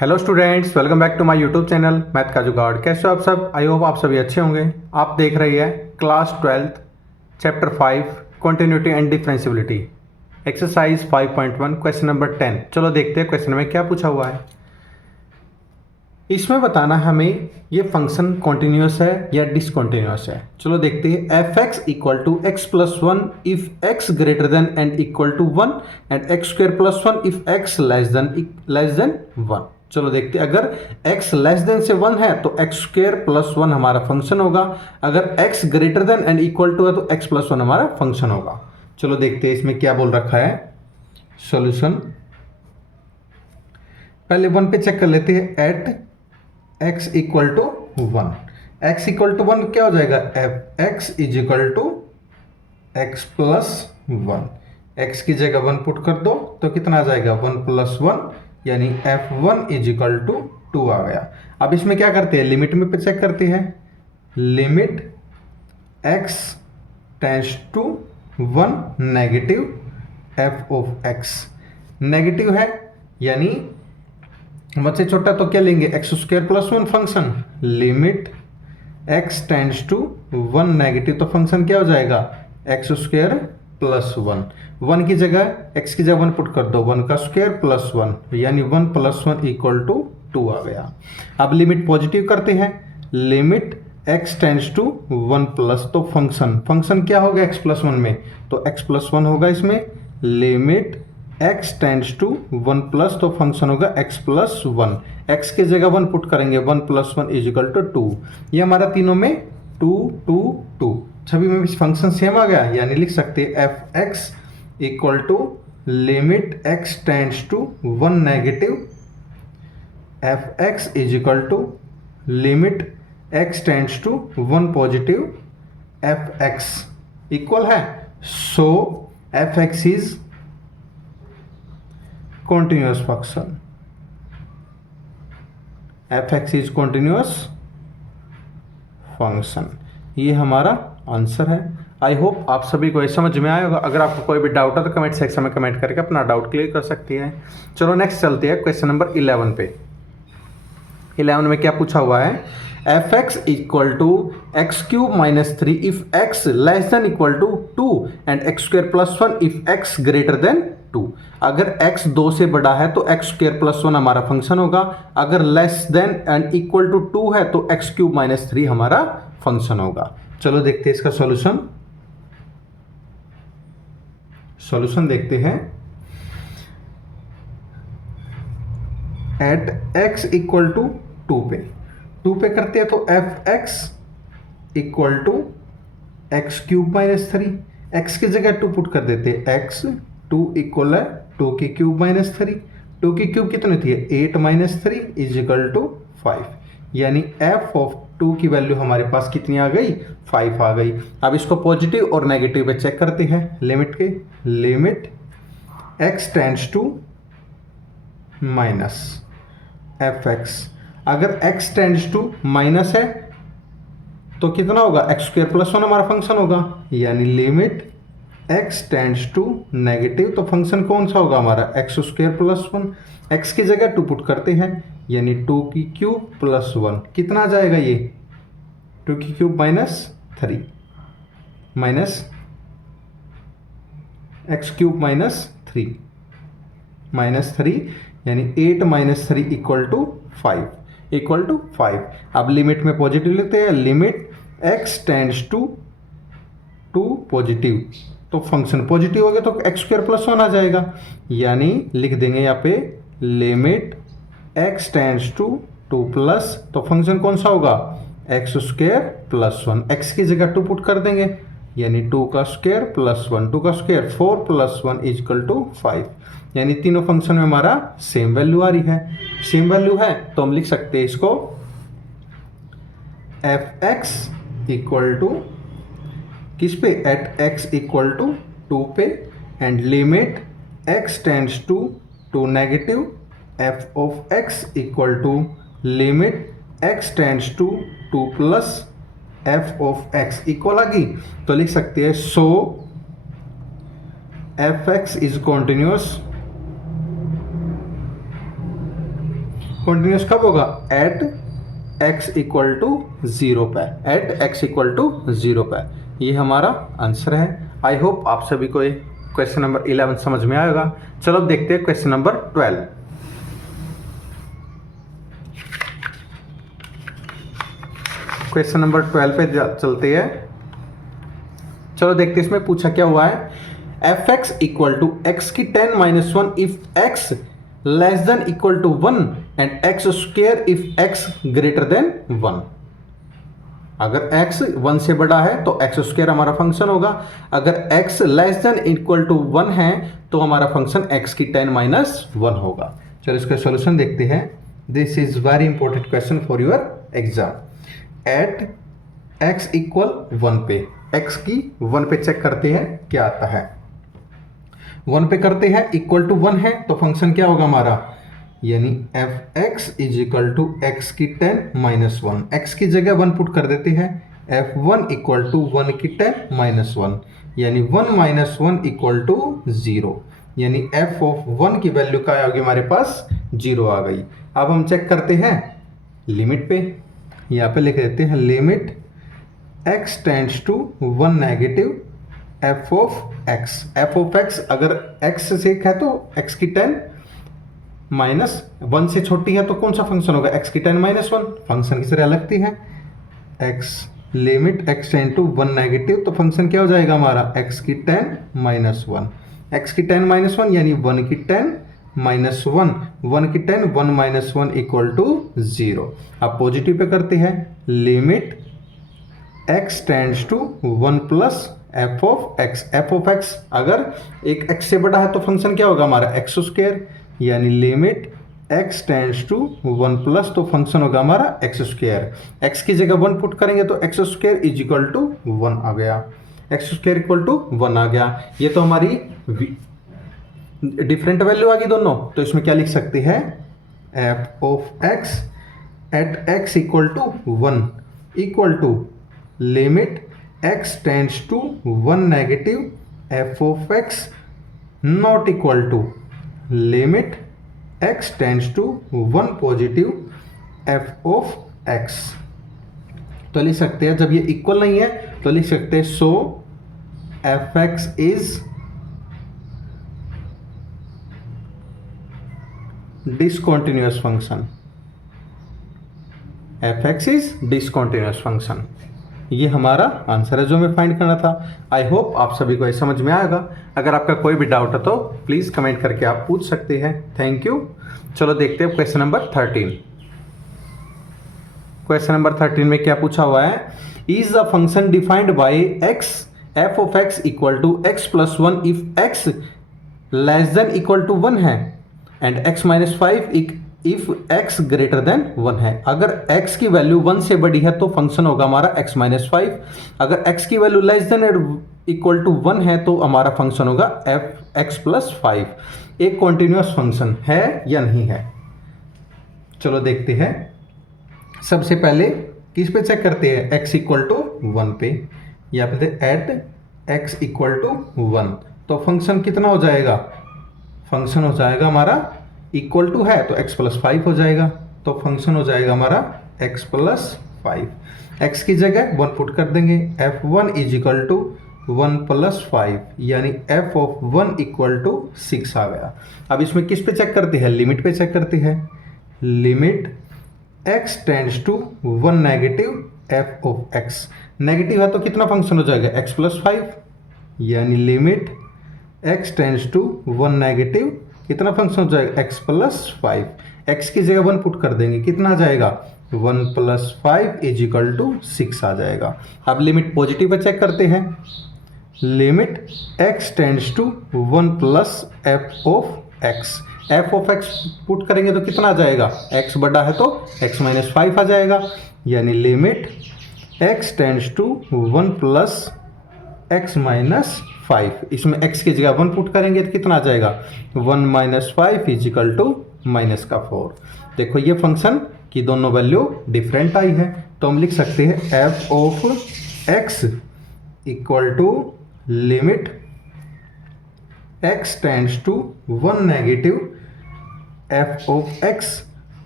Hello students, welcome back to my YouTube channel math का जुगाड़। कैसे हो आप सब? आई होप आप सभी अच्छे होंगे। आप देख रही है class 12 chapter 5 continuity and differentiability exercise 5.1 question number 10। चलो देखते हैं क्वेश्चन में क्या पूछा हुआ है। इसमें बताना हमें ये फंक्शन कॉन्टिन्यूस है या डिसकॉन्टिन्यूस है। चलो देखते हैं। F x equal to x plus one if x greater than and equal to one and x square plus one if x less than one. चलो देखते हैं। अगर x लेस देन से वन है तो एक्स स्क्वायर प्लस वन हमारा function होगा। अगर x greater than and equal to है तो x प्लस वन हमारा फंक्शन होगा। चलो देखते हैं इसमें क्या बोल रखा है। सॉल्यूशन पहले वन पे चेक कर लेते हैं। At x equal to one, x equal to one क्या हो जाएगा? F x is equal to x plus one. X की जगह वन पुट कर दो तो कितना आ जाएगा? वन प्लस वन, यानी F one is equal to two आ गया। अब इसमें क्या करते हैं? लिमिट में पे चेक करते हैं। Limit x tends to one negative f of x negative है, यानी वन से छोटा तो क्या लेंगे? X square plus one function. Limit x tends to one negative तो फंक्शन क्या हो जाएगा? X square plus one. One की जगह एक्स की जगह वन पुट कर दो, वन का स्क्वायर प्लस वन, यानी one plus one equal to two आ गया। अब लिमिट पॉजिटिव करते हैं। Limit x tends to one plus तो फंक्शन क्या होगा एक्स प्लस वन में? तो एक्स प्लस वन होगा इसमें। Limit x tends to one plus तो फंक्शन होगा x प्लस वन। एक्स की जगह वन पुट करेंगे, one plus one is equal to two. ये हमारा तीनों में टू टू टू, सभी में फंक्शन सेम आ गया, यानी लिख सकते हैं f x equal to limit x tends to one negative f x is equal to limit x tends to one positive f x equal है। So f x is continuous function, f(x) is continuous function। ये हमारा answer है। आई hope आप सभी को ये समझ में आया होगा। अगर आपको कोई भी डाउट है तो कमेंट सेक्शन में कमेंट करके अपना डाउट क्लियर कर सकती हैं। चलो नेक्स्ट चलते हैं क्वेश्चन नंबर 11 पे। 11 में क्या पूछा हुआ है? F x equal to x cube minus three if x less than equal to two and x square plus one if x greater than two. अगर x दो से बड़ा है तो एक्स स्क्वायर प्लस वन हमारा फंक्शन होगा। अगर less than and equal to two है तो एक्स क्यूब माइनस थ्री हमारा फंक्शन होगा। चलो देखते हैं इसका सॉल्यूशन देखते हैं। At x equal to two पे करते हैं तो f x equal to x cube minus three. X की जगह टू पुट कर देते हैं। एक्स टू इक्वल है टू की क्यूब माइनस थ्री। टू की क्यूब कितनी थी? 8 minus three is equal to 5, यानी एफ ऑफ टू की वैल्यू हमारे पास कितनी आ गई? 5 आ गई। अब इसको पॉजिटिव और नेगेटिव पे चेक करते हैं। Limit x tends to minus f x. अगर x टेंस टू माइनस है तो कितना होगा? एक्स स्क्वायर प्लस वन हमारा फंक्शन होगा, यानी limit x tends to negative तो फंक्शन कौन सा होगा हमारा? X square plus one. X की जगह टू पुट करते हैं, यानी टू की क्यूब प्लस वन। कितना आ जाएगा ये? टू की cube minus three, minus x cube minus three, यानी 8 माइनस थ्री इक्वल टू 5। अब लिमिट में पॉजिटिव लिखते हैं। Limit x tends to positive तो फंक्शन पॉजिटिव हो गया तो एक्स स्क्वायर प्लस वन आ जाएगा, यानी लिख देंगे यहाँ पे limit x tends to plus तो फंक्शन कौन सा होगा? X square plus one. X की जगह टू पुट कर देंगे, यानी टू का स्क्वायर प्लस वन, टू का square 4 plus one is equal to 5, यानी तीनों फंक्शन में हमारा सेम वैल्यू आ रही है। सेम वैल्यू है तो हम लिख सकते हैं इसको एफ एक्स इक्वल टू किस पे? At x equal to two पे and limit x tends to negative f of x equal to limit x tends to plus f of x equal आ गई तो लिख सकते हैं so f x is continuous continuous कब होगा? Eight x equal to 0 पे, एट x इक्वल टू 0 पे। ये हमारा आंसर है। आई होप आप सभी को ये क्वेश्चन नंबर 11 समझ में आएगा। चलो अब देखते हैं क्वेश्चन नंबर 12। क्वेश्चन नंबर 12 पे चलते हैं। चलो देखते हैं इसमें पूछा क्या हुआ है। F x equal to x की 10 minus 1 if x less than equal to 1 and x square if x greater than 1। अगर x 1 से बड़ा है तो एक्स स्क्वायर हमारा फंक्शन होगा। अगर x less than equal to 1 है तो हमारा फंक्शन x की 10 माइनस 1 होगा। चलो इसका सॉल्यूशन देखते हैं। This is very important question for your exam. At x equal 1 पे, x की 1 पे चेक करते हैं क्या आता है। 1 पे करते हैं, इक्वल टू 1 है तो फंक्शन क्या होगा हमारा, यानी f x is equal to x की 10 माइनस 1। एक्स की जगह 1 पुट कर देते हैं, एफ 1 इक्वल टू 1 की 10 माइनस 1, यानी 1 माइनस 1 इक्वल टू 0, यानी एफ ऑफ 1 की वैल्यू क्या होगी हमारे पास, 0 आ गई। अब हम चेक करते हैं लिमिट पे। यहाँ पे लिख देते हैं limit x tends to 1 negative f of x. F of x अगर एक्स से है तो एक्स की 10 माइनस 1 से छोटी है तो कौन सा फंक्शन होगा, एक्स की 10 माइनस 1। फंक्शन की तरह लगती है x, limit x tend to 1 negative तो फंक्शन क्या हो जाएगा हमारा, एक्स की 10 माइनस 1। एक्स की 10 माइनस 1 यानी 1 की 10 माइनस 1, 1 की 10 1 माइनस 1 इक्वल टू 0। अब पॉजिटिव पे करते हैं, limit x tends to 1 plus f of x. F of x अगर एक एक्स से बड़ा है तो फंक्शन क्या होगा हमारा, एक्स स्क्वायर, यानी limit x tends to 1 plus तो फंक्शन होगा हमारा एक्स स्क्वायर। एक्स की जगह 1 पुट करेंगे तो x square is equal to 1 आ गया, एक्स स्क्वायर इक्वल टू 1 आ गया। ये तो हमारी डिफरेंट वैल्यू आ गई दोनों, तो इसमें क्या लिख सकते हैं, f of x at x equal to 1 equal to limit x tends to 1 negative f of x not equal to limit x tends to 1 positive f of x। तो लिख सकते हैं जब ये इक्वल नहीं है तो लिख सकते हैं so f x is discontinuous function, f x is discontinuous function. ये हमारा आंसर है जो हमें फाइंड करना था। आई होप आप सभी को ये समझ में आएगा। अगर आपका कोई भी डाउट है तो प्लीज़ कमेंट करके आप पूछ सकते हैं। Thank you. चलो देखते हैं क्वेश्चन नंबर 13। क्वेश्चन नंबर 13 में क्या पूछा हुआ है, is the function defined by x f of x equal to x plus 1 if x less than equal to 1 है and x minus 5 if x greater than 1 है। अगर x की value 1 से बड़ी है तो फंक्शन होगा हमारा x माइनस 5। अगर x की value less than equal to 1 है तो हमारा फंक्शन होगा एफ एक्स प्लस 5। एक कॉन्टिन्यूअस फंक्शन है या नहीं है, चलो देखते हैं। सबसे पहले किस पे चेक करते हैं, x इक्वल टू 1 पे, या पे एट x इक्वल टू 1 तो फंक्शन कितना हो जाएगा, फंक्शन हो जाएगा हमारा इक्वल टू है तो x प्लस 5 हो जाएगा, तो फंक्शन हो जाएगा हमारा x प्लस 5। x की जगह 1 पुट कर देंगे, f1 is equal to 1 plus 5, यानी f ऑफ 1 इक्वल टू 6 आ गया। अब इसमें किस पे चेक करते हैं, लिमिट पे चेक करते हैं। Limit x tends to 1 negative f of x, negative है तो कितना फंक्शन हो जाएगा, x प्लस 5, यानी limit x tends to 1 negative कितना फंक्शन हो जाएगा, x प्लस 5। x की जगह 1 पुट कर देंगे, कितना आ जाएगा, 1 प्लस 5 इज इक्वल टू 6 आ जाएगा। अब लिमिट पॉजिटिव पे चेक करते हैं। Limit x tends to 1 plus f of x, f of x put करेंगे तो कितना आ जाएगा, x बड़ा है तो x माइनस 5 आ जाएगा, यानी limit x tends to 1 plus x minus 5। इसमें x की जगह 1 पुट करेंगे तो कितना आ जाएगा, 1 minus 5 is equal to minus का 4। देखो ये फंक्शन की दोनों वैल्यू डिफरेंट आई है, तो हम लिख सकते हैं f of x equal to limit x tends to 1 negative f of x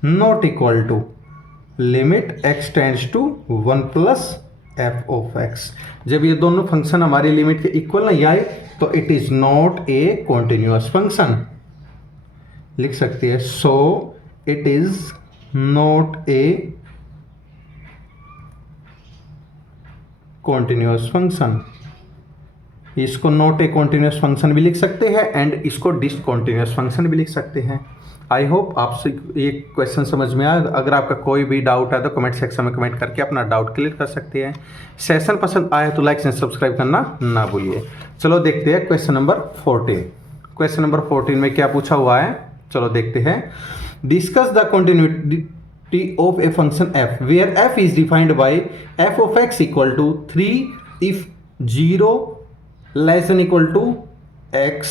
not equal to limit x tends to 1 plus f of x. जब ये दोनों फंक्शन हमारी लिमिट के इक्वल नहीं आए तो it is not a continuous function. लिख सकती है so it is not a continuous function. इसको नॉट ए कॉन्टिन्यूअस फंक्शन भी लिख सकते हैं एंड इसको डिसकॉन्टिन्यूअस फंक्शन भी लिख सकते हैं। आई होप आपसे ये क्वेश्चन समझ में आया। अगर आपका कोई भी डाउट है तो कमेंट सेक्शन में कमेंट करके अपना डाउट क्लियर कर सकते हैं। सेशन पसंद आए तो लाइक एंड सब्सक्राइब करना ना भूलिए। चलो देखते हैं क्वेश्चन नंबर 14। क्वेश्चन नंबर 14 में क्या पूछा हुआ है, चलो देखते हैं। Discuss the continuity of a function f where f is defined by f of x equal to 3 if 0 less than equal to x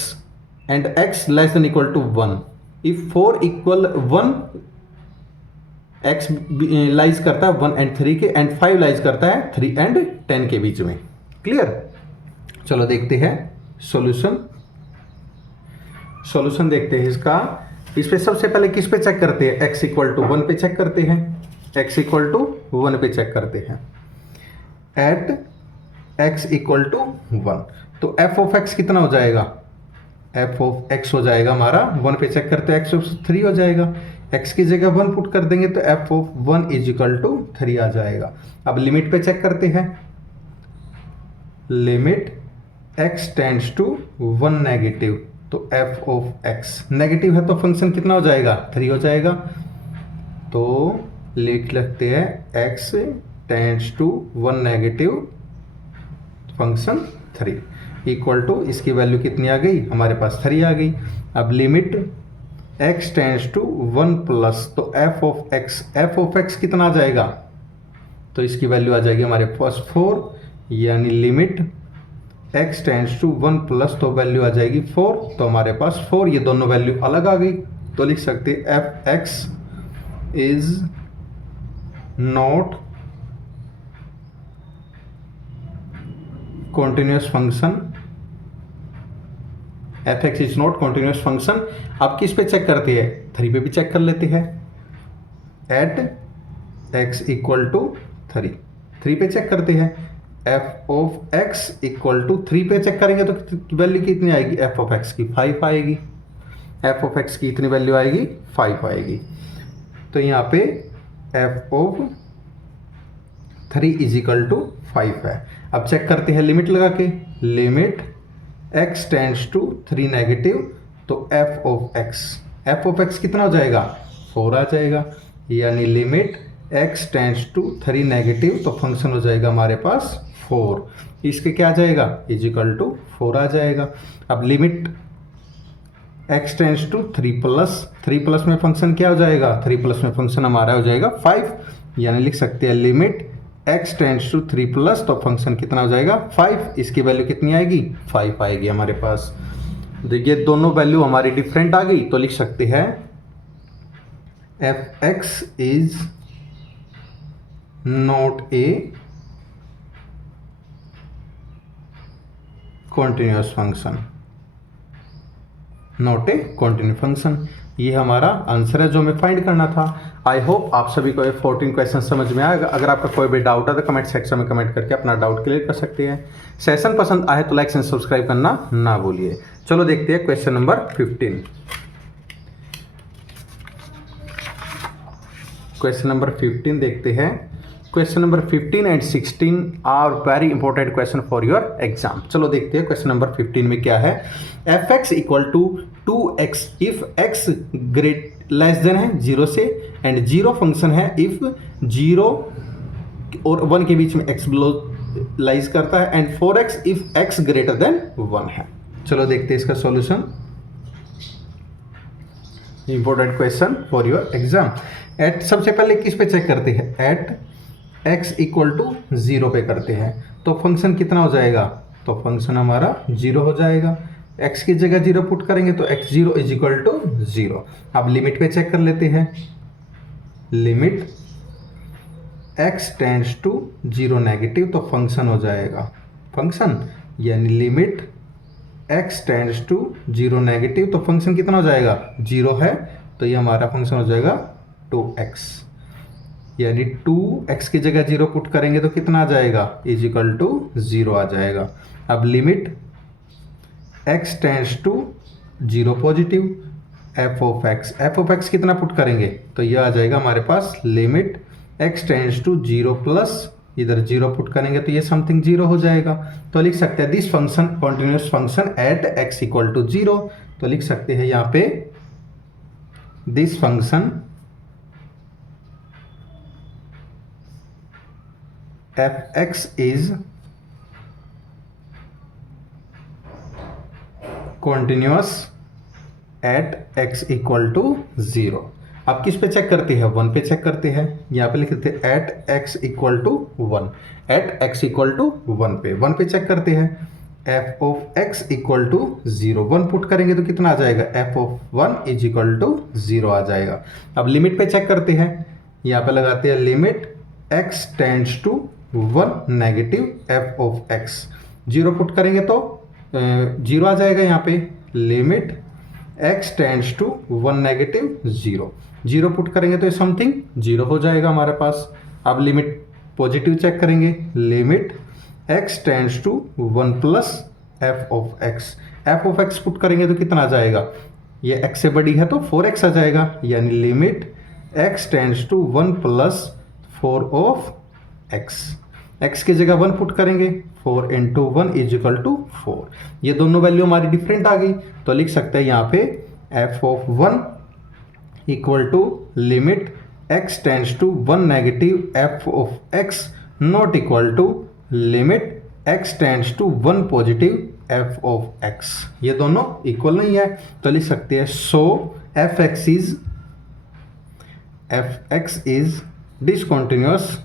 and x less than equal to 1 if 4 equal 1 x lies करता है 1 and 3 के and 5 lies करता है 3 and 10 के बीच में। Clear. चलो देखते हैं सॉल्यूशन। सॉल्यूशन देखते हैं इसका। इस पे सबसे पहले किस पे चेक करते हैं, x इक्वल टू 1 पे चेक करते हैं। x इक्वल टू 1 पे चेक करते हैं एट x इक्वल टू 1। तो f ऑफ x कितना हो जाएगा, f ऑफ x हो जाएगा हमारा 1 पे चेक करते हैं x ऑफ 3 हो जाएगा। x की जगह 1 पुट कर देंगे तो f of 1 is equal to 3 आ जाएगा। अब लिमिट पे चेक करते हैं। Limit x tends to 1 negative तो f ऑफ x नेगेटिव है तो फंक्शन कितना हो जाएगा, 3 हो जाएगा। तो लिख लेते हैं x tends to 1 negative function 3 equal to इसकी वैल्यू कितनी आ गई, हमारे पास 3 आ गई। अब limit x tends to 1 plus तो f ऑफ x कितना आ जाएगा, तो इसकी वैल्यू आ जाएगी हमारे पास 4, यानी limit x tends to 1 plus तो वैल्यू आ जाएगी 4, तो हमारे पास 4, ये दोनों वैल्यू अलग आ गई। तो लिख सकते F x is not continuous function. F x is not continuous function. अब किस पे चेक करते हैं, 3 पे भी चेक कर लेते हैं एट एक्स इक्वल टू 3 पे चेक करते हैं। f of x equal to 3 पे चेक करेंगे तो वैल्यू कितनी आएगी, f ऑफ x की 5 आएगी। f ऑफ x की इतनी वैल्यू आएगी 5 आएगी। तो यहाँ पे f of 3 is equal to 5 है। अब चेक करते हैं लिमिट लगा के। Limit x tends to 3 negative तो f ऑफ x कितना हो जाएगा, 4 आ जाएगा। यानी limit x tends to 3 negative तो फंक्शन हो जाएगा हमारे पास 4। इसके क्या आ जाएगा, इज इक्वल टू 4 आ जाएगा। अब limit x tends to 3 plus में फंक्शन क्या हो जाएगा, 3 प्लस में फंक्शन हमारा हो जाएगा 5, यानी लिख सकते हैं limit x tends to 3 plus तो फंक्शन कितना हो जाएगा 5। इसकी वैल्यू कितनी आएगी, 5 आएगी हमारे पास। ये दोनों वैल्यू हमारी डिफरेंट आ गई तो लिख सकते हैं f x is not a continuous function, not a continuous function. ये हमारा आंसर है जो हमें फाइंड करना था। आई होप आप सभी को ये 14 क्वेश्चन समझ में आएगा। अगर आपका कोई भी डाउट है तो कमेंट सेक्शन में कमेंट करके अपना डाउट क्लियर कर सकते हैं। सेशन पसंद आए तो लाइक एंड सब्सक्राइब करना ना भूलिए। चलो देखते हैं क्वेश्चन नंबर 15। क्वेश्चन नंबर 15 देखते हैं। Question number 15 and 16 are very important question for your exam. चलो देखते हैं क्वेश्चन नंबर 15 में क्या है। F x equal to 2x if x great less than है 0 से एंड 0 फंक्शन है इफ 0 और 1 के बीच में x लाइज करता है and 4x if x greater than 1 है। चलो देखते हैं इसका solution. Important question for your exam. At सबसे पहले किस पे चेक करते हैं, एट x इक्वल टू 0 पे करते हैं तो फंक्शन कितना हो जाएगा, तो फंक्शन हमारा 0 हो जाएगा। x की जगह 0 पुट करेंगे तो x0 इज इक्वल टू 0। अब लिमिट पे चेक कर लेते हैं। Limit x tends to 0 negative तो फंक्शन हो जाएगा फंक्शन, यानी limit x tends to 0 negative तो फंक्शन कितना हो जाएगा, 0 है तो ये हमारा फंक्शन हो जाएगा 2x, यानी 2x की जगह 0 पुट करेंगे तो कितना आ जाएगा, इज इक्वल टू 0 आ जाएगा। अब limit x tends to 0 positive, f of x कितना पुट करेंगे तो यह आ जाएगा हमारे पास limit x tends to 0 plus इधर 0 पुट करेंगे तो ये समथिंग 0 हो जाएगा। तो लिख सकते हैं this function continuous function at x equal to 0। तो लिख सकते हैं यहाँ पे this function f x is continuous at x equal to 0। अब किस पे चेक करते हैं, 1 पे चेक करते हैं। यहाँ पे लिख देते हैं at x equal to 1, at x equal to 1 पे 1 पे चेक करते हैं। F of x equal to 0, 1 put करेंगे तो कितना आ जाएगा, f of 1 is equal to 0 आ जाएगा। अब लिमिट पे चेक करते हैं, यहाँ पे लगाते हैं limit x tends to 1 negative f of x, 0 put करेंगे तो 0 आ जाएगा। यहाँ पे limit x tends to 1 negative 0, 0 put करेंगे तो समथिंग 0 हो जाएगा हमारे पास। अब लिमिट पॉजिटिव चेक करेंगे, limit x tends to 1 plus f of x put करेंगे तो कितना आ जाएगा, ये x से बड़ी है तो 4x आ जाएगा, यानी limit x tends to 1 plus 4 of x की जगह 1 पुट करेंगे, 4 इंटू 1 इज इक्वल टू 4। ये दोनों वैल्यू हमारी डिफरेंट आ गई तो लिख सकते हैं यहाँ पे f of 1 equal to limit x tends to 1 negative f of x not equal to limit x tends to 1 positive f of x। ये दोनों इक्वल नहीं है तो लिख सकते हैं so f x is discontinuous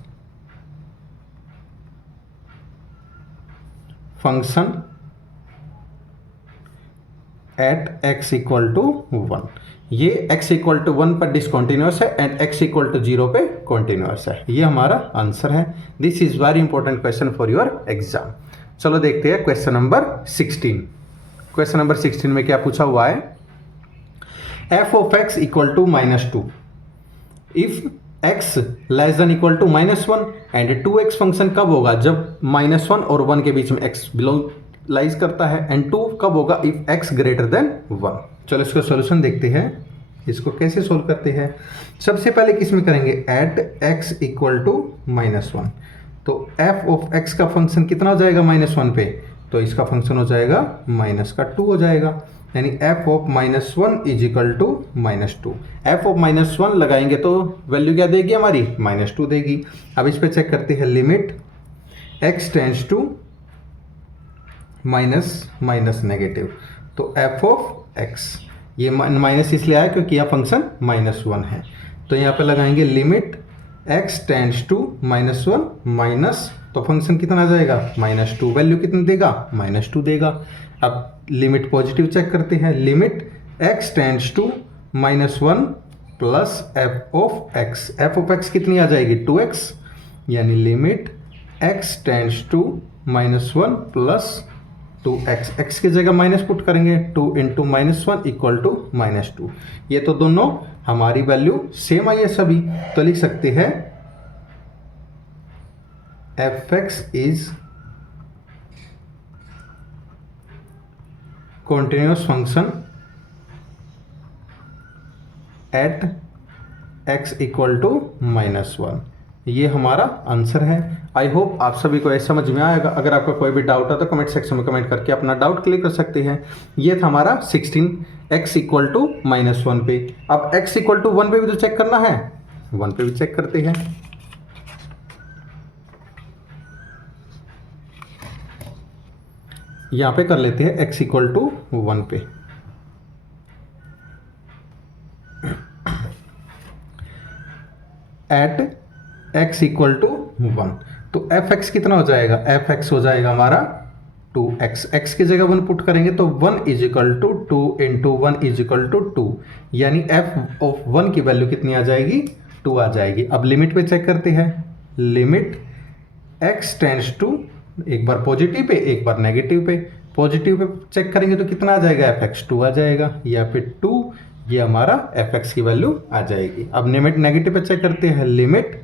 function at x equal to 1। ये x equal to 1 पर डिसकंटिन्यूअस है एंड x इक्वल टू 0 पे कॉन्टिन्यूअस है। ये हमारा आंसर है। This is very important question for your exam. चलो देखते हैं क्वेश्चन नंबर 16। क्वेश्चन नंबर 16 में क्या पूछा हुआ है, f of x equal to -2 if x less than equal to -1 and 2x function कब होगा, जब -1 और 1 के बीच में x बिलोंग लाइज करता है, एंड 2 कब होगा इफ x ग्रेटर देन 1। चलो इसका सॉल्यूशन देखते हैं, इसको कैसे सोल्व करते हैं। सबसे पहले किसमें करेंगे, एट x इक्वल टू -1, तो f ऑफ x का फंक्शन कितना हो जाएगा -1 पे, तो इसका फंक्शन हो जाएगा -2 हो जाएगा, यानी f of -1 is equal to -2। f of -1 लगाएंगे तो वैल्यू क्या देगी हमारी, -2 देगी। अब इस पे चेक करते हैं, limit x tends to minus negative, तो f ऑफ x, ये माइनस इसलिए आया क्योंकि यह फंक्शन -1 है, तो यहाँ पे लगाएंगे limit x tends to -1 minus, तो फंक्शन कितना आ जाएगा -2, वैल्यू कितनी देगा -2 देगा। अब लिमिट पॉजिटिव चेक करते हैं, limit x tends to -1 plus f of x कितनी आ जाएगी 2x, यानी limit x tends to -1 plus 2x, x की जगह माइनस पुट करेंगे, 2 इंटू -1 इक्वल टू -2। ये तो दोनों हमारी वैल्यू सेम आई है सभी, तो लिख सकते हैं f x is continuous function at x equal to -1। ये हमारा आंसर है। आई होप आप सभी को ऐसा समझ में आएगा। अगर आपका कोई भी डाउट है तो कमेंट सेक्शन में कमेंट करके अपना डाउट क्लियर कर सकते हैं। ये था हमारा 16 x इक्वल टू -1 पे। अब x इक्वल टू 1 पे भी तो चेक करना है, 1 पे भी चेक करते हैं। यहाँ पे कर लेते हैं x इक्वल टू 1 पे। एट x इक्वल टू 1, तो एफ एक्स कितना हो जाएगा, एफ एक्स हो जाएगा हमारा 2x, x की जगह 1 पुट करेंगे तो 1 is equal to 2 into 1 is equal to 2, यानी f ऑफ 1 की वैल्यू कितनी आ जाएगी 2 आ जाएगी। अब लिमिट पे चेक करते हैं, लिमिट x टेंड्स टू, एक बार पॉजिटिव पे एक बार नेगेटिव पे, पॉजिटिव पे चेक करेंगे तो कितना आ जाएगा एफ एक्स 2 आ जाएगा, या फिर 2 ये हमारा एफ एक्स की वैल्यू आ जाएगी। अब लिमिट नेगेटिव पे चेक करते हैं, limit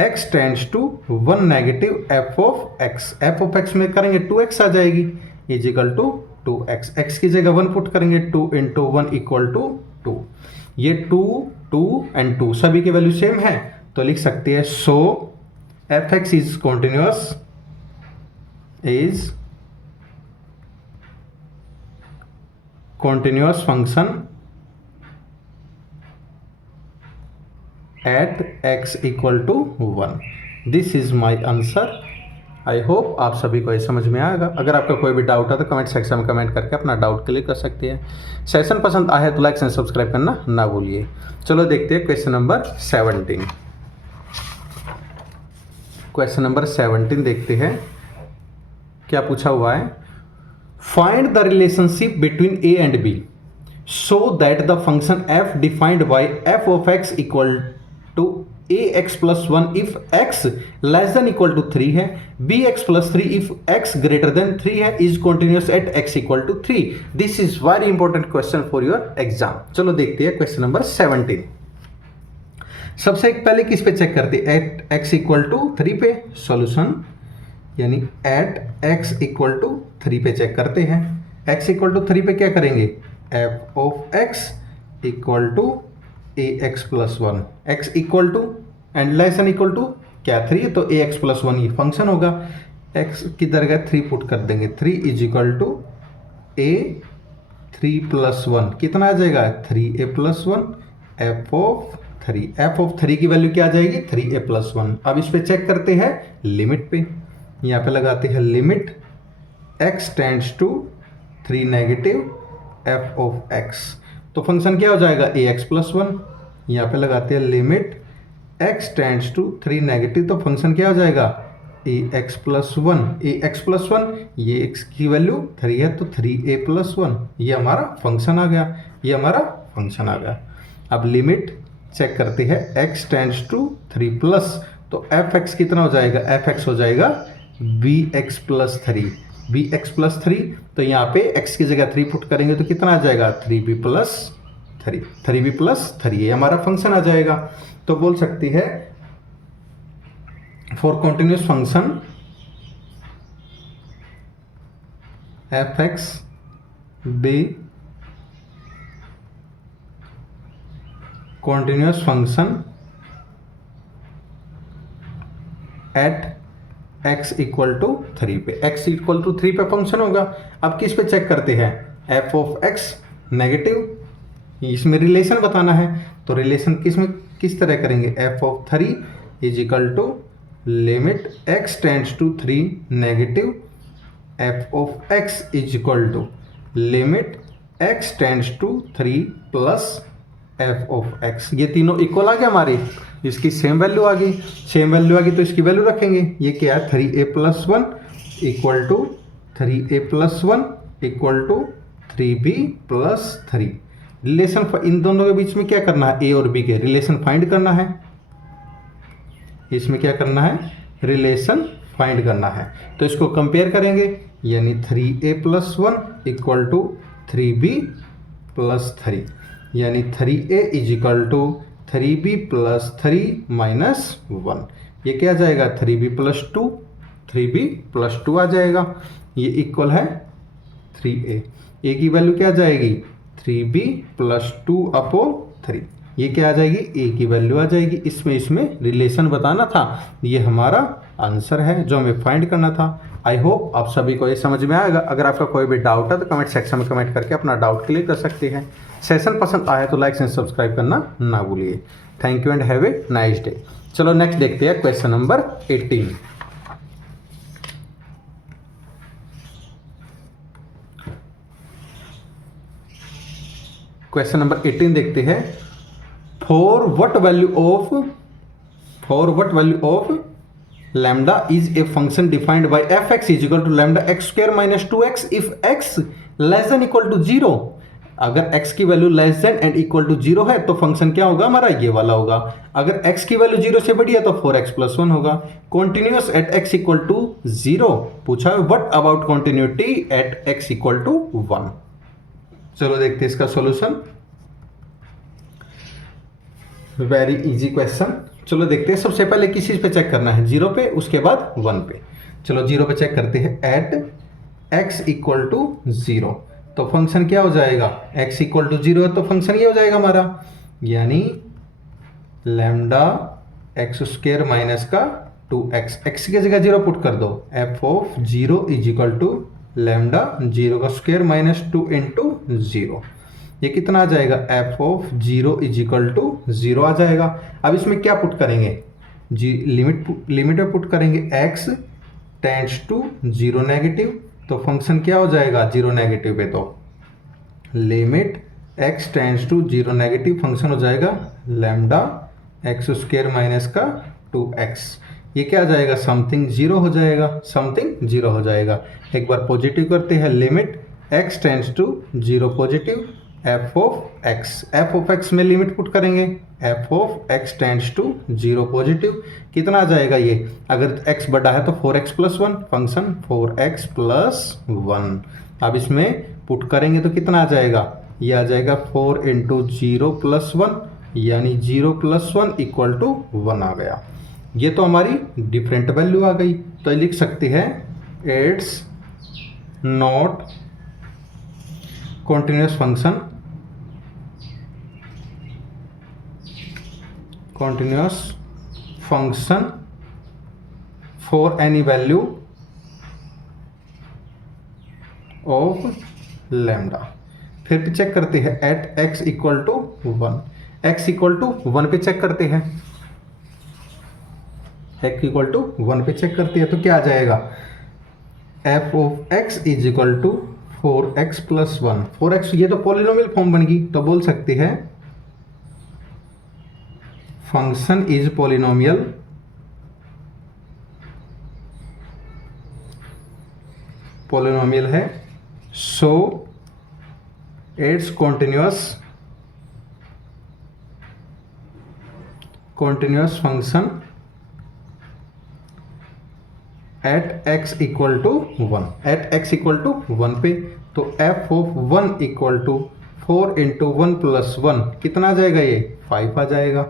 x tends to 1 negative f of x में करेंगे 2x आ जाएगी इजिकल टू 2x, x की जगह 1 पुट करेंगे 2 इंटू 1 इक्वल टू 2। ये 2 2 एंड 2 सभी की वैल्यू सेम है तो लिख सकते हैं so f x is continuous function at x equal to 1। This is my answer. I hope आप सभी को ये समझ में आएगा। अगर आपका कोई भी डाउट है तो कमेंट सेक्शन में कमेंट करके अपना डाउट क्लियर कर सकते हैं। सेशन पसंद आए तो लाइक एंड सब्सक्राइब करना ना भूलिए। चलो देखते हैं क्वेश्चन नंबर 17। क्वेश्चन नंबर 17 देखते हैं क्या पूछा हुआ है। Find the relationship between a and b so that the function f defined by f of x equal to a x plus 1 if x less than equal to 3 है, b x plus 3 if x greater than 3 है, is continuous at x equal to 3। This is very important question for your exam. चलो देखते हैं question number 17। सबसे पहले किस पे check करते हैं, एट एक्स इक्वल टू 3 पे सॉल्यूशन, यानी एट एक्स इक्वल टू 3 पे चेक करते हैं। एक्स इक्वल टू 3 पे क्या करेंगे, f of x equal to a x plus 1, x equal to and less than equal to क्या 3, तो ए एक्स प्लस 1 ये फंक्शन होगा। एक्स की जगह 3 पुट कर देंगे, 3 is equal to a 3 plus 1 कितना आ जाएगा 3a plus 1 f of 3। F of 3 की वैल्यू क्या आ जाएगी 3a प्लस 1। अब इस पे चेक करते हैं लिमिट पे, यहाँ पे लगाते हैं limit x tends to 3 negative f of x, तो फंक्शन क्या हो जाएगा ax प्लस 1। यहाँ पे लगाते हैं limit x tends to 3 negative, तो फंक्शन क्या हो जाएगा ax प्लस 1। ax प्लस 1 ये x की वैल्यू 3 है तो 3a प्लस 1, ये हमारा फंक्शन आ गया, ये हमारा फंक्शन आ गया। अब लिमिट चेक करते हैं x टेंड्स टू 3 प्लस, तो fx कितना हो जाएगा, fx हो जाएगा bx प्लस 3, bx प्लस 3, तो यहाँ पे x की जगह 3 पुट करेंगे तो कितना आ जाएगा 3b प्लस 3, 3b प्लस 3, ये हमारा फंक्शन आ जाएगा। तो बोल सकती है for continuous function fx b continuous function at x equal to 3 पे, x इक्वल टू 3 पे फंक्शन होगा। अब किस पे चेक करते हैं, f ऑफ x नेगेटिव, इसमें रिलेशन बताना है, तो रिलेशन किस तरह करेंगे, f of 3 is equal to limit x tends to 3 negative f of x is equal to limit x tends to 3 plus f of x। ये तीनों इक्वल आ गया हमारे, इसकी सेम वैल्यू आ गई, सेम वैल्यू आ गई तो इसकी वैल्यू रखेंगे। ये क्या है 3a plus 1 equal to 3a plus 1 equal to 3b plus 3। Relation इन दोनों के बीच में क्या करना है, a और b के रिलेशन फाइंड करना है। इसमें क्या करना है, रिलेशन फाइंड करना है, तो इसको कंपेयर करेंगे, यानी 3a plus 1 equal to 3b plus 3, यानी 3a is equal to 3b plus 3 minus 1, ये क्या आ जाएगा 3b प्लस 2, 3b प्लस 2 आ जाएगा, ये इक्वल है 3a। a की वैल्यू क्या आ जाएगी 3b प्लस 2 अपॉन 3, ये क्या आ जाएगी a की वैल्यू आ जाएगी। इसमें रिलेशन बताना था, ये हमारा आंसर है जो हमें फाइंड करना था। आई होप आप सभी को ये समझ में आएगा। अगर आपका कोई भी डाउट है तो कमेंट सेक्शन में कमेंट करके अपना डाउट क्लियर कर सकते हैं। सेशन पसंद आया तो लाइक एंड सब्सक्राइब करना ना भूलिए। Thank you and have a nice day. चलो नेक्स्ट देखते हैं क्वेश्चन नंबर 18। क्वेश्चन नंबर 18 देखते हैं, for what value of lambda is a function defined by fx is equal to lambda x square minus 2x if x less than equal to 0। अगर x की value less than and equal to 0 है तो function क्या होगा हमारा, ये वाला होगा। अगर x की वैल्यू 0 से बड़ी है तो 4x प्लस 1 होगा। Continuous at x equal to 0 पूछा है, what about continuity at x equal to 1। चलो देखते हैं इसका सॉल्यूशन। Very easy question. चलो देखते हैं, सबसे पहले किस चीज़ पे चेक करना है, 0 पे, उसके बाद 1 पे। चलो 0 पे चेक करते हैं। एट x इक्वल टू 0, तो फंक्शन क्या हो जाएगा, x इक्वल टू 0 है तो फंक्शन ये हो जाएगा हमारा, यानी लैम्डा एक्स स्क्र माइनस का 2x, x की जगह 0 पुट कर दो, f of 0 is equal to lambda 0 का स्क्र माइनस 2 इंटू 0। ये कितना आ जाएगा, f of 0 is equal to 0 आ जाएगा। अब इसमें क्या पुट करेंगे, लिमिट में पुट करेंगे, x टेंड्स टू 0 नेगेटिव, तो फंक्शन क्या हो जाएगा 0 नेगेटिव पे, तो limit x tends to 0 negative, function हो जाएगा लैम्डा एक्स स्क्र माइनस का 2x। ये क्या आ जाएगा, समथिंग 0 हो जाएगा, समथिंग 0 हो जाएगा। एक बार पॉजिटिव करते हैं, limit x tends to 0 positive, f of x में लिमिट पुट करेंगे, f of x tends to 0 positive, कितना आ जाएगा ये, अगर x बड़ा है तो 4x plus 1, function 4x plus 1। अब इसमें पुट करेंगे तो कितना आ जाएगा, ये आ जाएगा 4 इंटू 0 प्लस 1, यानी 0 प्लस 1 इक्वल टू 1 आ गया। ये तो हमारी डिफरेंट वैल्यू आ गई, तो लिख सकते हैं it's not continuous function for any value of lambda। फिर भी चेक करते हैं, at x equal to 1, x equal to 1 पे चेक करते हैं, x इक्वल टू 1 पे चेक करते हैं, तो क्या आ जाएगा, f of x is equal to 4x plus 1। 4x ये तो पॉलिनोमियल फॉर्म बन गई, तो बोल सकते हैं फंक्शन इज पॉलिनोमियल, पॉलिनोमियल है, so it's continuous function at x equal to 1, at x equal to 1 पे, तो f of 1 equal to 4 into 1 plus 1, कितना आ जाएगा, ये 5 आ जाएगा।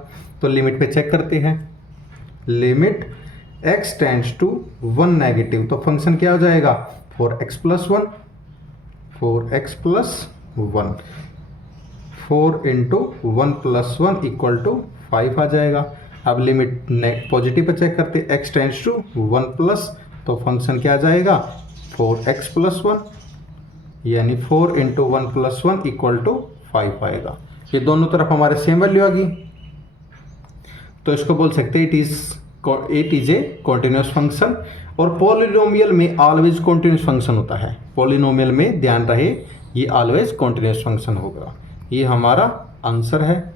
तो लिमिट पे चेक करते हैं, limit x tends to 1 negative, तो फंक्शन क्या हो जाएगा, 4x plus 1, 4x plus 1, 4 into 1 plus 1 equal to 5 आ जाएगा। अब लिमिट पॉजिटिव पे चेक करते, x टेंड्स टू 1 प्लस, तो फंक्शन क्या आ जाएगा, 4x प्लस 1, यानी 4 इंटू 1 प्लस 1 इक्वल टू 5 आएगा। ये दोनों तरफ हमारे सेम वैल्यू आ गई, तो इसको बोल सकते हैं it is a continuous function. और पॉलिनोमियल में ऑलवेज कॉन्टिन्यूस फंक्शन होता है, पॉलिनोमियल में ध्यान रहे ये ऑलवेज कॉन्टिन्यूस फंक्शन होगा। ये हमारा आंसर है,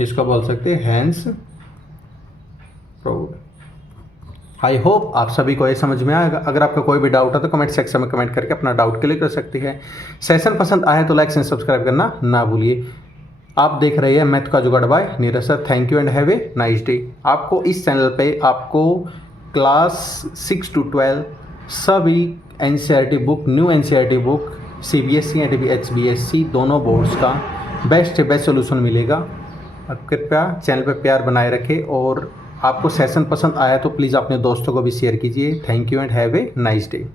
इसको बोल सकते हैं हैंस प्रूव्ड। आई होप आप सभी को ये समझ में आएगा। अगर आपका कोई भी डाउट है तो कमेंट सेक्शन में कमेंट करके अपना डाउट क्लियर कर सकते हैं। सेशन पसंद आए तो लाइक एंड सब्सक्राइब करना ना भूलिए। आप देख रहे हैं मैथ का जुगाड़ by Neeraj sir. Thank you and have a nice day. आपको इस चैनल पे आपको क्लास 6 to 12 सभी NCERT book, new NCERT book, CBSE and HBSE दोनों बोर्ड्स का बेस्ट से बेस्ट सोल्यूशन मिलेगा। कृपया चैनल पर प्यार बनाए रखें, और आपको सेशन पसंद आया तो प्लीज़ अपने दोस्तों को भी शेयर कीजिए। Thank you and have a nice day.